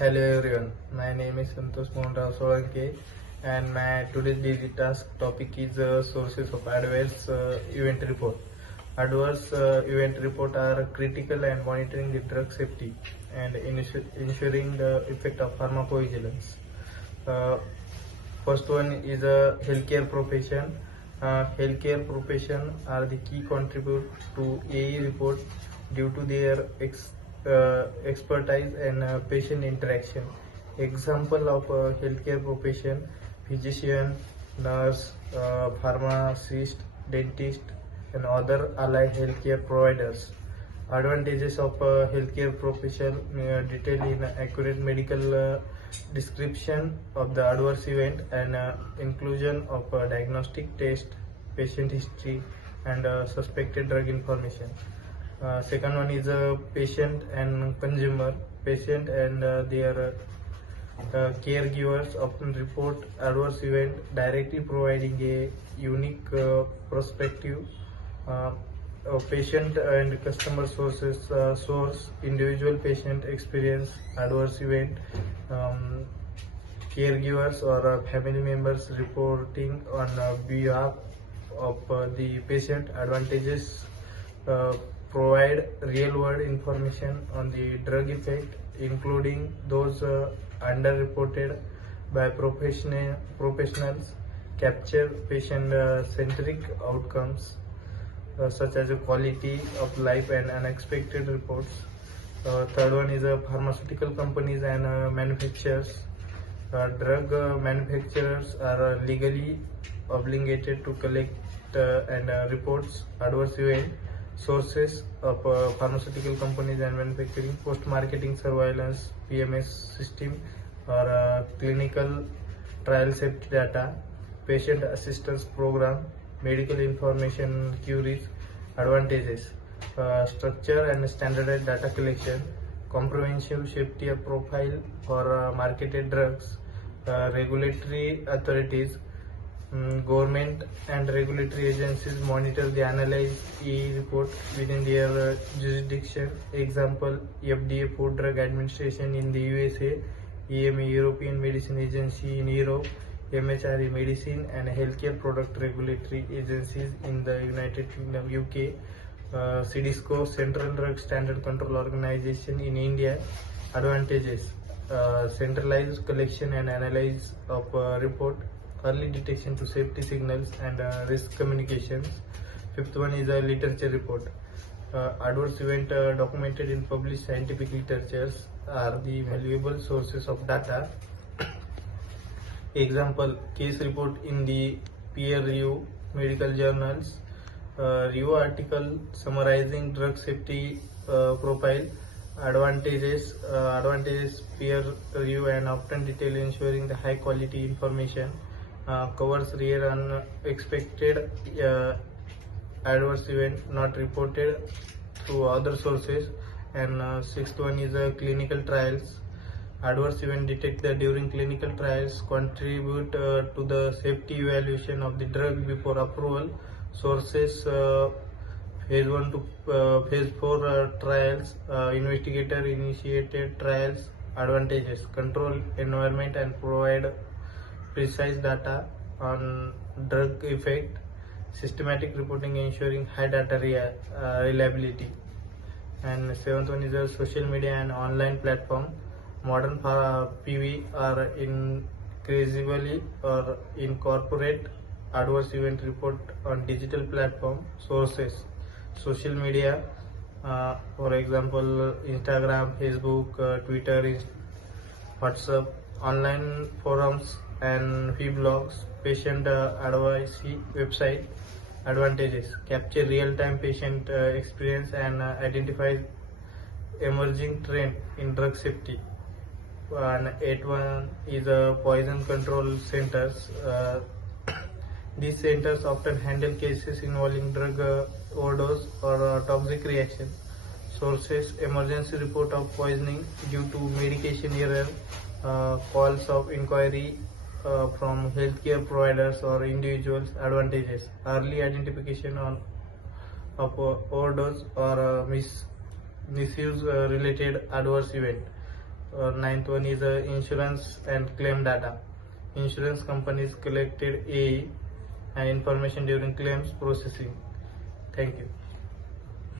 Hello everyone, my name is Santosh Mohanrao Solanke and my today's daily task topic is sources of adverse event report. Adverse event report are critical and monitoring the drug safety and ensuring the effect of pharmacovigilance. Uh, First one is a healthcare profession. Healthcare profession are the key contributor to AE report due to their expertise and patient interaction. Example of healthcare profession: physician, nurse, pharmacist, dentist, and other allied healthcare providers. Advantages of healthcare profession detailed in accurate medical description of the adverse event and inclusion of diagnostic test, patient history, and suspected drug information. Second one is patient and consumer. Patient and their caregivers often report adverse event directly, providing a unique perspective. Uh, Patient and customer source individual patient experience adverse event. Um, Caregivers or family members reporting on behalf of the patient. Advantages: uh, provide real world information on the drug effect, including those underreported by professionals. Capture patient centric outcomes such as a quality of life and unexpected reports. Third one is pharmaceutical companies and manufacturers. Drug manufacturers are legally obligated to collect and reports adverse event. Sources of pharmaceutical companies and manufacturing: post-marketing surveillance (PMS) system or clinical trial safety data, patient assistance program, medical information queries. Advantages: structure and standardized data collection, comprehensive safety profile for marketed drugs. Regulatory authorities, government and regulatory agencies monitor the analyze report within their jurisdiction. Example: FDA, Food Drug Administration in the USA, EMA, European Medicine Agency in Europe, MHRA Medicine and Healthcare Product Regulatory Agencies in the United Kingdom, UK, CDSCO, Central Drug Standard Control Organization in India. Advantages: centralized collection and analysis of report, early detection to safety signals and risk communications. Fifth one is a literature report. Adverse event documented in published scientific literatures are the valuable sources of data. Example: case report in the peer review medical journals, review article summarizing drug safety profile. Advantages: peer review and often detailed, ensuring the high quality information. Covers rare unexpected adverse event not reported through other sources. And sixth one is clinical trials. Adverse event detected during clinical trials contribute to the safety evaluation of the drug before approval. Sources: phase 1 to phase 4 trials, investigator initiated trials. Advantages: control environment and provide precise data on drug effect. Systematic reporting ensuring high data reliability. And seventh one is a social media and online platform. Modern PV are increasingly or incorporate adverse event report on digital platform. Sources: social media, for example Instagram, Facebook, Twitter, WhatsApp, online forums and blogs. Patient advisory website. Advantages: capture real-time patient experience and identify emerging trend in drug safety. And eighth one is poison control centers. These centers often handle cases involving drug overdose or toxic reaction. Sources: emergency report of poisoning due to medication error, calls of inquiry from healthcare providers or individuals. Advantages: early identification of overdose or misuse related adverse event. ninth one is insurance and claim data. Insurance companies collected AE and information during claims processing. Thank you.